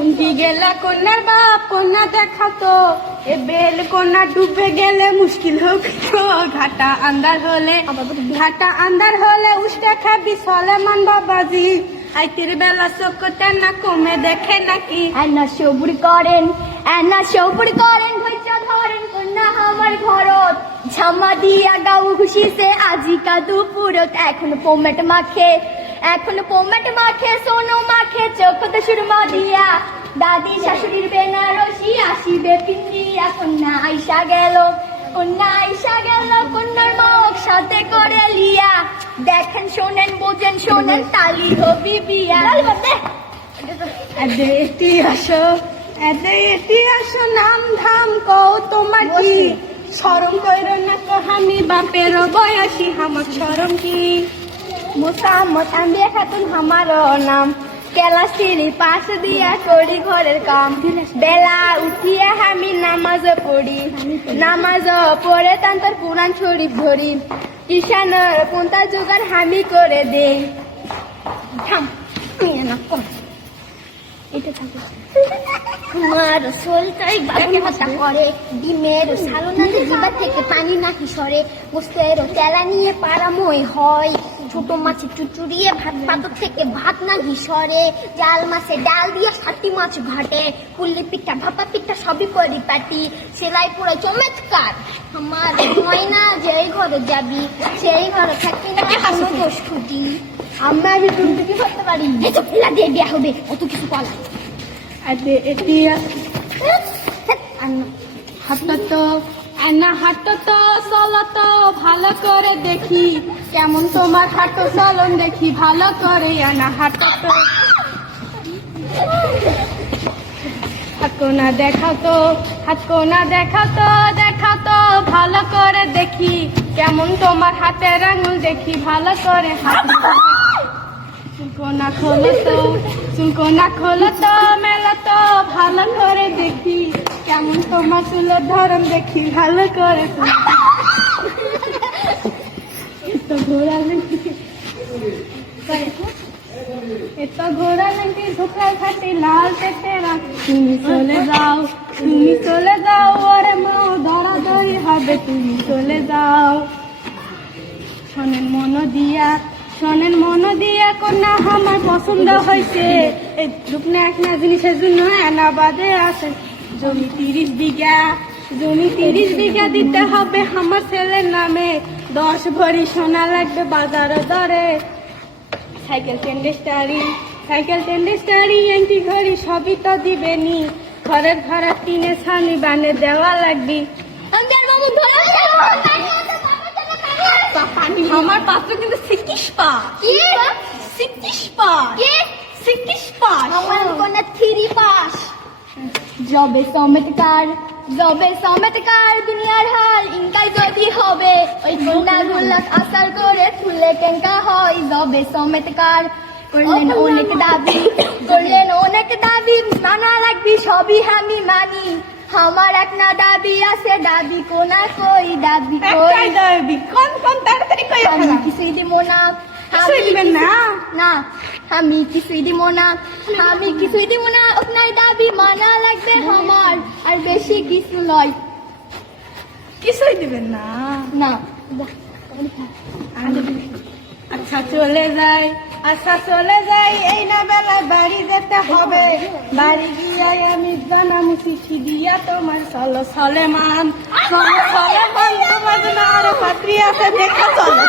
কুন্তি গেলা কন্যার বাপ কন্যা দেখাতো এ বেল কন্যা ডুবে গেলে মুশকিল হোক ঘাটা আন্দার হলে উষ্টা খাবি সলেমান বাবাজি আইতির বেলা চোখতে না কমে দেখে নাকি এনা সবুর করেন ধৈর্য ধরেন কন্যা আমার ঘরত ঝামা দিয়া গাউ খুশিতে আজিকা দুপুরত এখন পোমেট মাখে সোনো মাখে চোখতে সুরমা দিয়া দাদি শাশুড়ির বেনারসি আসিবে পিন্দিয়া কন্যা আইসা গেল কন্যার মক সাথে করে লিয়া দেখেন শোনেন বোঝেন শোনেন তালি হবি বিয়া এটি আসো নাম ধাম কও তোমার কি শরম কইর না তো আমি বাপের বয়সী আমার শরম কি মোসাম্মদ আম্বিয়া খাতুন আমার নাম কেলা সিঁড়ি পাশ দিয়া করি ঘরের কাম বেলা উঠিয়া আমি নামাজ পড়ে তান্তর পুরাণ শরীফ ধরি কিষান কোনটা জোগাড় হামি করে দেই আমার সোলটাই বাবু হত্যা করে ডিমের সালোনাতে জিবা থেকে পানি নাকি সরে গোস্তের তেলা নিয়ে পাড়াময় হয় ছোট মাছের চুচুড়িয়ে ভাত পাতর থেকে ভাত নাকি সরে জাল মাছে ডাল দিয়ে 60 মাছ ঘাটে পুল্লি পিঠা ভাপা পিঠা সবই পরিপাটি সেলাই পুরো চমৎকার আমার হয় না যেই ঘরে যাবি সেই ঘরে থাকতে না কোনো দোষ খুঁটি আমরা তুমি কি করতে পারি এই তো ফেলা দিয়ে বিয়া হবে অত কিছু বলা এটি হাঁটো তো চলো তো ভালো করে দেখি কেমন তোমার হাঁটো চলন দেখি ভালো করে হাঁটো তো দেখাও তো ভালো করে দেখি কেমন তোমার হাতের আঙুল দেখি ভালো করে চুলকোনা খোলো তো মেলো তো ভালো করে দেখি কেমন তোমার চুলের ধরন দেখি ভালো করে ঘোড়া লেঙ্কি ধোকায় খাটি লাল পেটেরা তুমি চলে যাও ওরে মাও ধরাধরি হবে তুমি চলে যাও শোনেন মন দিয়া কন্যা আমার পছন্দ হয়েছে এই রূপনা একটা জিনিসের জন্য এনাবাদে আছে জমি 30 বিঘা দিতে হবে আমার ছেলের নামে 10 ভরি সোনা লাগবে বাজার দরে সাইকেল টেন্ডেস্টারি এন্টি ঘড়ি সবই তো দিবেনি ঘরের ভাড়া টিনে ছানি বানে দেওয়া লাগবে আমার পাত্র কিন্তু সিকিশ পাস আমার কোনা 3 পাস জবে সমেতকার দুনিয়ার হাল ইনকাই যদি হবে ওই কন্যা গুলাক আসার করে ফুলে কেঙ্কা হয় জবে সমেতকার করলেন অনেক দাবি মানা লাগবি সবই আমি মানি আমার এক না দাবি আছে দাবি কোনা কই দাবি কোন তাড়াতাড়ি কই আমি কিছুই দিব না আমি কিছুই দিব না আপনার দাবি মানা লাগবে আমার আর বেশি কিছু নয় কিছুই দিবেন না আচ্ছা চলে যাই এই না বেলায় বাড়ি যেতে হবে বাড়ি গিয়ে আমি জানামু চিঠি দিয়া তোমার সলেমান তোমার জন্য আরো পাত্রী আছে দেখা চলো